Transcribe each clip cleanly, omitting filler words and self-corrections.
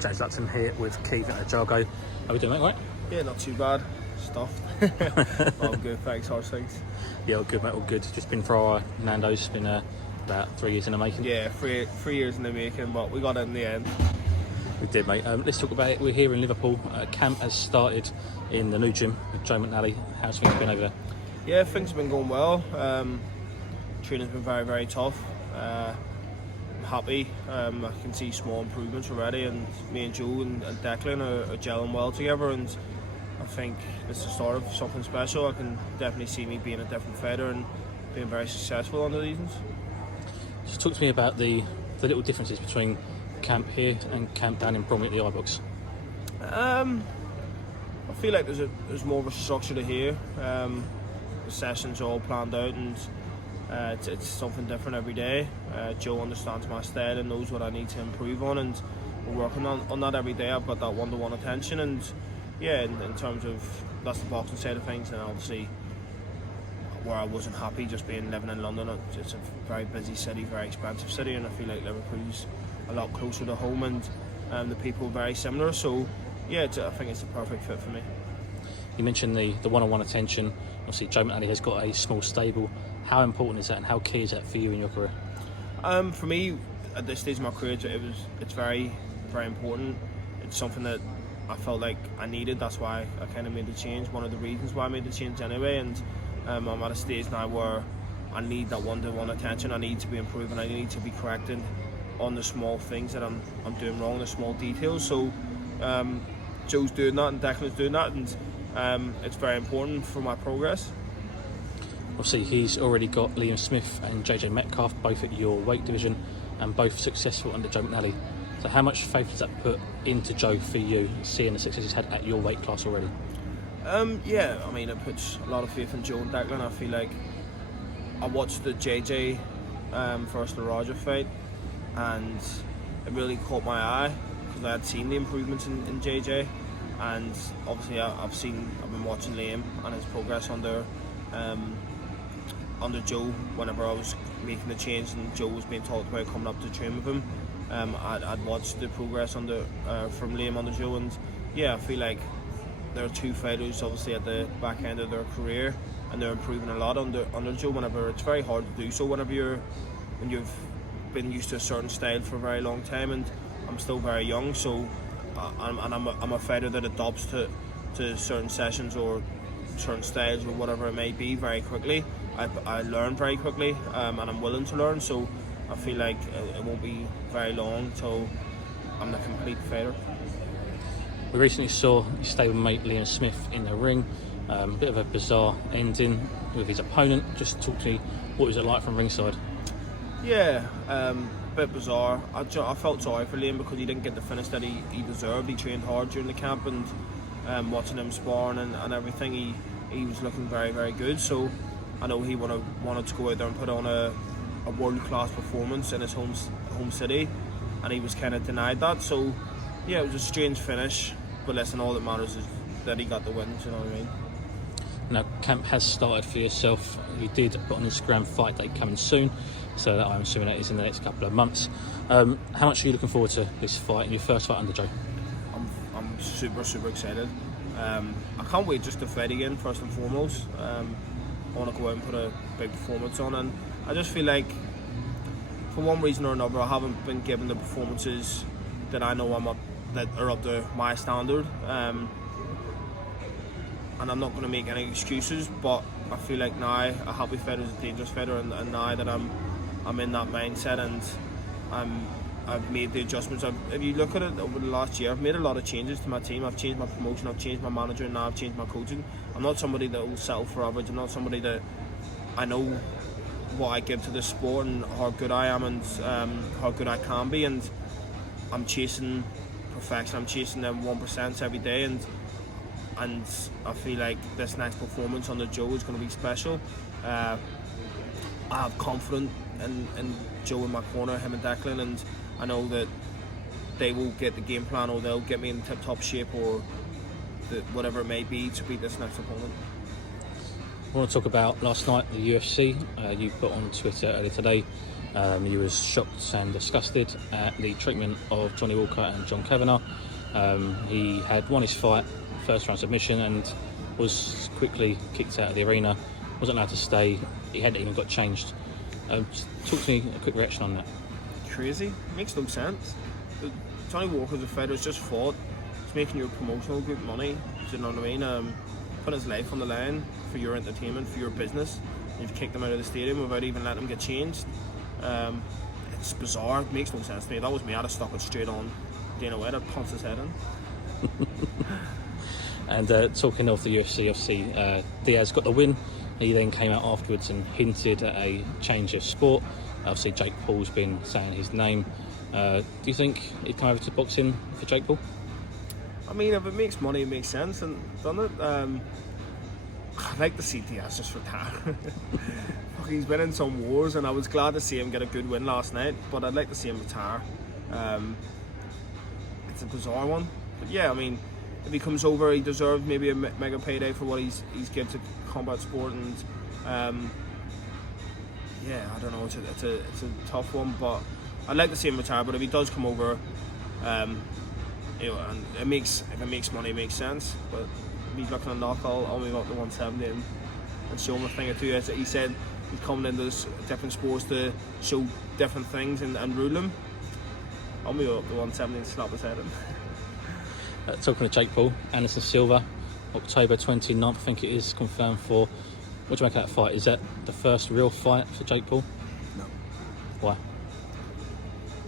James Lutton here with Caoimhin Agyarko. How are we doing, mate? Right? Yeah, not too bad. Stuffed. All good, thanks. How's things? Yeah, all good, mate. All good. Just been for our Nando's. Been about 3 years in the making. Yeah, three years in the making, but we got it in the end. We did, mate. Let's talk about it. We're here in Liverpool. Camp has started in the new gym with Joe McNally. How's things been over there? Yeah, things have been going well. Training's been very, very tough. I'm happy. I can see small improvements already, and me and Joe and Declan are gelling well together, and I think it's the start of something special. I can definitely see me being a different fighter and being very successful under these ones. Just talk to me about the little differences between camp here and camp down in Bromley at the iBox. I feel like there's more of a structure to here. The sessions are all planned out, and it's something different every day. Joe understands my style and knows what I need to improve on, and we're working on that every day. I've got that one-to-one attention, and yeah, in terms of that's the boxing side of things, and obviously where I wasn't happy just living in London. It's a very busy city, very expensive city, and I feel like Liverpool's a lot closer to home, and the people are very similar. So yeah, I think it's the perfect fit for me. You mentioned the one-on-one attention. Obviously, Joe McNally has got a small stable. How important is that, and how key is that for you in your career? For me, at this stage of my career, it's very, very important. It's something that I felt like I needed. That's why I kind of made the change. One of the reasons why I made the change anyway. And I'm at a stage now where I need that one-to-one attention. I need to be improving. I need to be correcting on the small things that I'm doing wrong, the small details. So Joe's doing that, and Declan's doing that, and it's very important for my progress. Obviously, he's already got Liam Smith and JJ Metcalf both at your weight division, and both successful under Joe McNally. So how much faith does that put into Joe for you, seeing the success he's had at your weight class already? Yeah, I mean, it puts a lot of faith in Joe and Declan. I feel like I watched the JJ versus the Roger fight, and it really caught my eye because I had seen the improvements in JJ, and obviously I've been watching Liam and his progress under Joe. Whenever I was making the change and Joe was being talked about coming up to train with him, I'd watched the progress from Liam under Joe, and yeah, I feel like there are two fighters obviously at the back end of their career, and they're improving a lot under Joe. Whenever it's very hard to do so when you've been used to a certain style for a very long time, and I'm still very young, so I'm a fighter that adopts to certain sessions or certain styles or whatever it may be very quickly. I learn very quickly, and I'm willing to learn, so I feel like it won't be very long till I'm the complete fighter. We recently saw his stablemate Liam Smith in the ring. A bit of a bizarre ending with his opponent. Just talk to me, what was it like from ringside? Yeah, a bit bizarre. I felt sorry for Liam because he didn't get the finish that he deserved. He trained hard during the camp, and watching him sparring and everything, he was looking very, very good. So I know he wanted to go out there and put on a world-class performance in his home city, and he was kind of denied that. So yeah, it was a strange finish, but listen, all that matters is that he got the win, do you know what I mean? Now, camp has started for yourself. You did put on Instagram fight date coming soon, so that I'm assuming that is in the next couple of months. How much are you looking forward to this fight and your first fight under Joe? I'm super, super excited. I can't wait just to fight again, first and foremost. I want to go out and put a big performance on, and I just feel like for one reason or another I haven't been given the performances that I know that are up to my standard, and I'm not going to make any excuses, but I feel like now a happy fighter is a dangerous fighter, and now that I'm in that mindset, and I've made the adjustments. If you look at it over the last year, I've made a lot of changes to my team. I've changed my promotion, I've changed my manager, and now I've changed my coaching. I'm not somebody that will settle for average. I'm not somebody that I know what I give to this sport and how good I am, and how good I can be, and I'm chasing perfection. I'm chasing them 1% every day, and I feel like this next performance under Joe is going to be special. I have confidence in Joe in my corner, him and Declan, and I know that they will get the game plan, or they'll get me in tip-top shape, or whatever it may be, to beat this next opponent. I want to talk about last night, the UFC. You put on Twitter earlier today He was shocked and disgusted at the treatment of Johnny Walker and John Kavanagh. He had won his fight, first round submission, and was quickly kicked out of the arena. Wasn't allowed to stay. He hadn't even got changed. Talk to me a quick reaction on that. Crazy. Makes no sense. Johnny Walker's a fighter who's just fought. He's making your promotional good money. Do you know what I mean? Putting his life on the line for your entertainment, for your business. You've kicked him out of the stadium without even letting him get changed. It's bizarre. It makes no sense to me. That was me. I'd have stuck it straight on Dana White. I'd punch his head in. And talking of the UFC, obviously Diaz got the win. He then came out afterwards and hinted at a change of sport. Obviously Jake Paul's been saying his name. Do you think he'd come over to boxing for Jake Paul? I mean, if it makes money, it makes sense, and doesn't it? I'd like to see Diaz just retire. He's been in some wars, and I was glad to see him get a good win last night, but I'd like to see him retire. It's a bizarre one, but yeah, I mean, if he comes over, he deserves maybe a mega payday for what he's given to combat sport, and yeah, I don't know, it's a tough one, but I'd like to see him retire. But if he does come over, you know, and if it makes money, it makes sense. But if he's looking to knock, I'll move up to 170 and show him a thing or two. As he said, he's coming into this different sports to show different things and rule them. I'll move up to 170 and slap his head in. Talking to Jake Paul, Anderson Silva, October 29th, I think it is, confirmed for. What do you make of that fight? Is that the first real fight for Jake Paul? No. Why?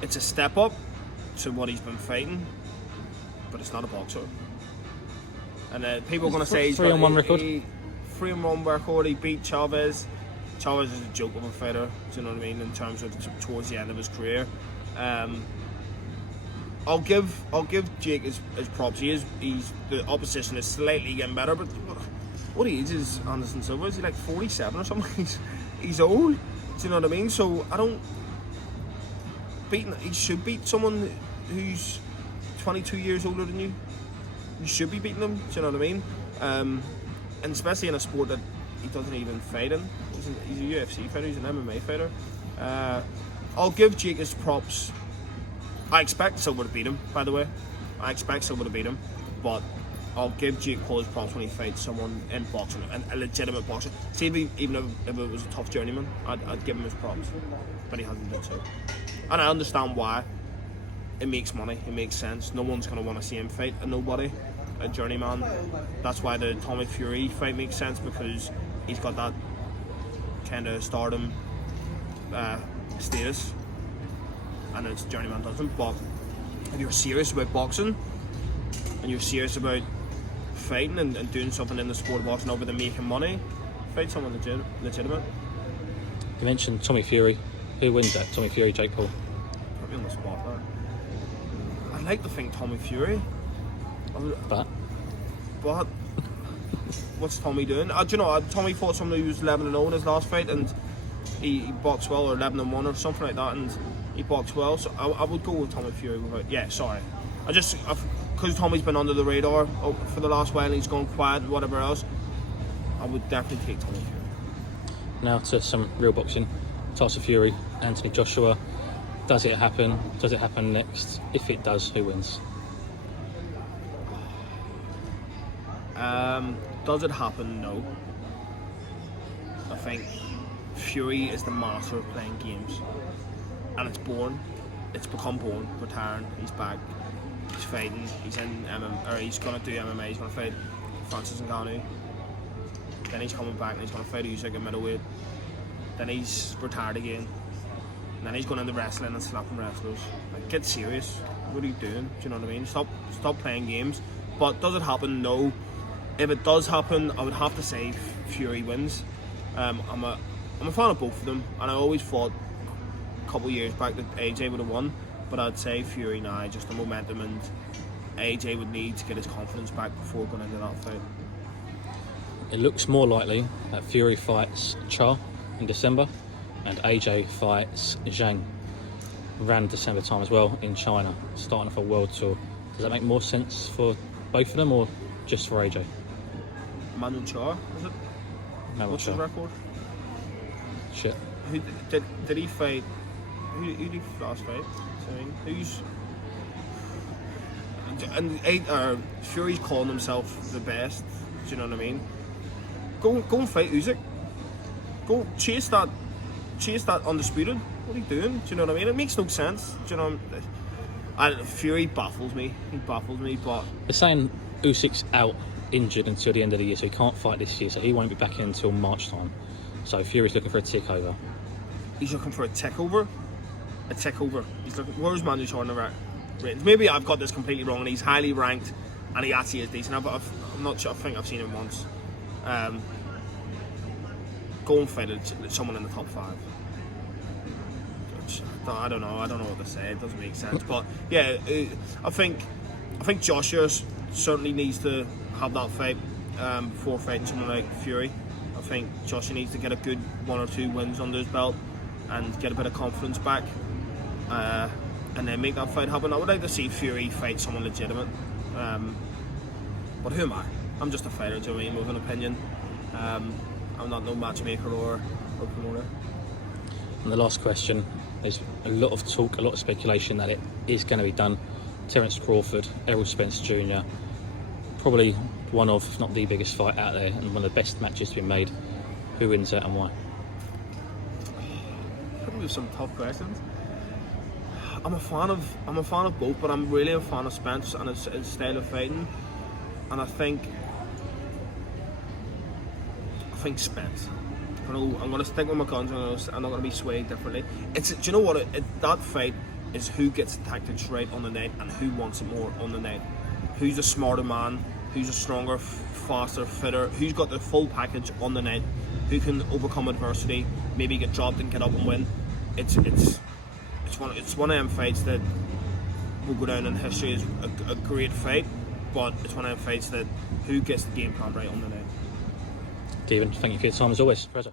It's a step up to what he's been fighting, but it's not a boxer. And people are going to say he's 3-on-1 record. 3-on-1 record. He beat Chavez. Chavez is a joke of a fighter. Do you know what I mean? In terms of towards the end of his career, I'll give Jake his props. He's the opposition is slightly getting better, but what age is Anderson Silva? Is he like 47 or something? He's old. Do you know what I mean? So I don't. He should beat someone who's 22 years older than you. You should be beating them. Do you know what I mean? And especially in a sport that he doesn't even fight in. He's a UFC fighter. He's an MMA fighter. I'll give Jake his props. I expect Silva to beat him. By the way, I expect Silva to beat him, but I'll give Jake Paul his props when he fights someone in boxing, a legitimate boxer. See, even if it was a tough journeyman, I'd give him his props, but he hasn't done so. And I understand why. It makes money, it makes sense. No one's going to want to see him fight a nobody, a journeyman. That's why the Tommy Fury fight makes sense, because he's got that kind of stardom status, and it's journeyman doesn't. But if you're serious about boxing, and you're serious about fighting and doing something in the sport of boxing over than making money, fight someone legitimate. You mentioned Tommy Fury. Who wins that? Tommy Fury, Jake Paul? Put me on the spot there. I'd like to think Tommy Fury. But what's Tommy doing? Do you know, Tommy fought somebody who was 11-0 in his last fight, and he boxed well, or 11-1 or something like that, and he boxed well. So I would go with Tommy Fury. Because Tommy's been under the radar for the last while and he's gone quiet and whatever else, I would definitely take Tommy Fury. Now to some real boxing. Tyson Fury, Anthony Joshua. Does it happen? Does it happen next? If it does, who wins? Does it happen? No. I think Fury is the master of playing games, and it's become born. Retiring, he's back, he's fighting, he's in MMA, or he's gonna do MMA. He's gonna fight Francis Ngannou. Then he's coming back and he's gonna fight Usyk at middleweight. Then he's retired again. And then he's going into wrestling and slapping wrestlers. Like, get serious. What are you doing? Do you know what I mean? Stop playing games. But does it happen? No. If it does happen, I would have to say Fury wins. I'm a fan of both of them, and I always thought a couple of years back that AJ would have won. But I'd say Fury now, just the momentum, and AJ would need to get his confidence back before going into that fight. It looks more likely that Fury fights Cha in December, and AJ fights Zhang around December time as well in China, starting off a world tour. Does that make more sense for both of them, or just for AJ? Manu Cha, is it? Manu What's Cha. his record? Shit. Who did he fight who did last fight? I mean, who's and Fury's calling himself the best. Do you know what I mean? Go and fight Usyk. Go chase that undisputed. What are you doing? Do you know what I mean? It makes no sense. Do you know? Fury baffles me. He baffles me. But They're saying Usyk's out injured until the end of the year, so he can't fight this year. So he won't be back in until March time. So Fury's looking for a takeover. He's looking for a takeover. A takeover. He's looking. Where's Mandy on the ratings? Maybe I've got this completely wrong, and he's highly ranked, and he actually is decent. But I'm not sure. I think I've seen him once. Go and fight someone in the top 5. I don't know what to say. It doesn't make sense. But yeah, I think Joshua certainly needs to have that fight before fighting someone like Fury. I think Joshua needs to get a good 1 or 2 wins under his belt and get a bit of confidence back, and then make that fight happen. I would like to see Fury fight someone legitimate. But who am I? I'm just a fighter, do you know what I mean, with an opinion. I'm not no matchmaker or promoter. And the last question, there's a lot of talk, a lot of speculation that it is going to be done. Terence Crawford, Errol Spence Jr., probably one of, if not the biggest fight out there and one of the best matches to be made. Who wins that and why? Probably some tough questions. I'm a fan of both, but I'm really a fan of Spence and his style of fighting. And I think Spence. I'm going to stick with my guns. I'm not going to be swayed differently. Do you know what? That fight is who gets the tactics right on the night and who wants it more on the night. Who's a smarter man? Who's a stronger, faster, fitter? Who's got the full package on the night? Who can overcome adversity? Maybe get dropped and get up and win. It's one of them fights that will go down in history as a great fight. But it's one of them fights that who gets the game plan right on the night. Caoimhin, thank you for your time as always. Pleasure.